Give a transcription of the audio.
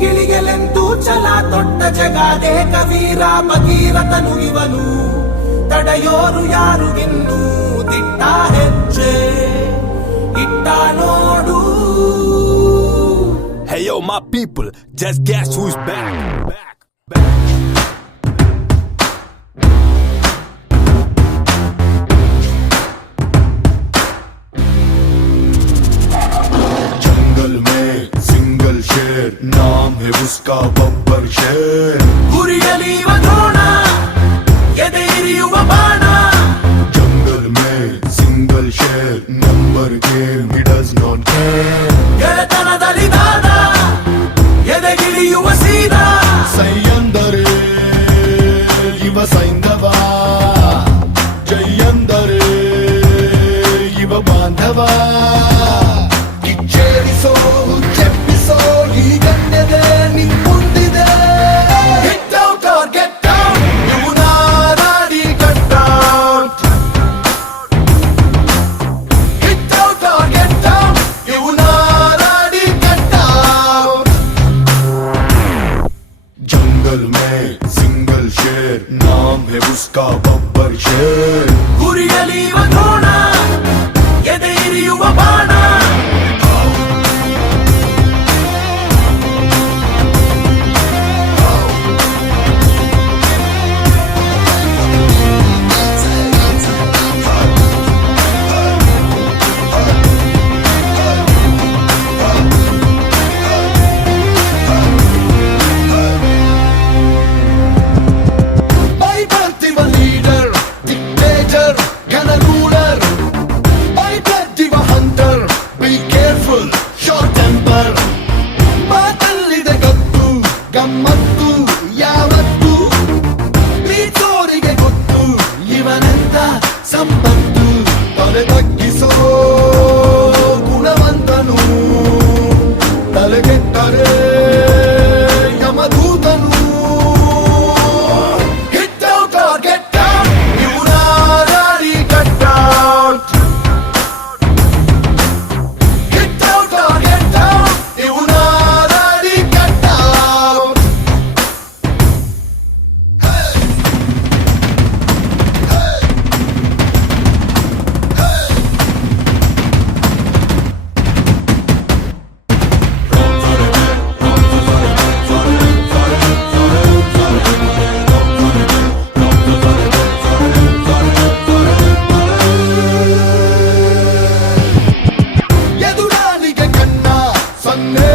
ಗಿಳಿಗೆಲೆಂದು ಛಲ ತೊಟ್ಟ ಜಗಾದೆ ಕವೀರ ಭಗೀರಥನು ಇವನು ತಡೆಯೋರು ಯಾರುಗಿನ್ನೂ ದಿಟ್ಟ ಹೆಜ್ಜೆ ಇಟ್ಟ ನೋಡು. Hey yo my people, just guess who's back. जंगल में सिंगल शेर, नाम है उसका बब्बर शेर. ಗುರಿಯಲಿಯುವ ದ್ರೋಣ ಎದೆಯಿರಿಯುವ ಬಾಣ. जंगल में सिंगल शेर, number game he does not care. ಗೆಳೆತನದಲ್ಲಿ ದಾದ ಎದೆಗಿಳಿಯುವ ಸೀದಾ. ಸೈಯಂದರೆ ಇವ ಸೈಂಧವ, ಜೈಯಂದರೆ ಇವ ಬಾಂಧವ. ಕಿಚ್ಚೇರಿಸೋ ಚೆಪ್ಪಿಸೋ ಈ ಗಣ್ಯದೆ ನಿನ್ ಮುಂದಿದೆ. Hit out or get out, ಇವು ನಾರಾಡಿ cut out. Hit out or get out, ಇವು ನಾರಾಡಿ cut out. जंगल में सिंगल शेर, नाम है उसका बब्बर शेर. ಗುರಿಯಲಿಯುವ ದ್ರೋಣ ಎದೆಯಿರಿಯುವ ಬಾಣ. By birth iva leader, dictator, gunner ruler. By blood iva hunter, be careful, short temper. ಮಾತಲ್ಲಿದೆ ಗೊತ್ತು ಗಮ್ಮತ್ತು ಯಾವತ್ತು, ಪ್ರೀತೋರಿಗೆ ಗೊತ್ತು ಇವನೆಂತ ಸಂಪತ್ತು. ತಲೆ ತಗ್ಗಿಸೋ ಗುಣವಂತನು, ತಲೆಗೆಟ್ಟರೆ ಯಮದೂತನು. Hit out or get out, ಇವು ನಾರಾಡಿ cut out. Hit out or get out, ಇವು ನಾರಾಡಿ cut out. ಎದುರಾಳಿಗೆ ಕಣ್ಣ ಸನ್ನೆ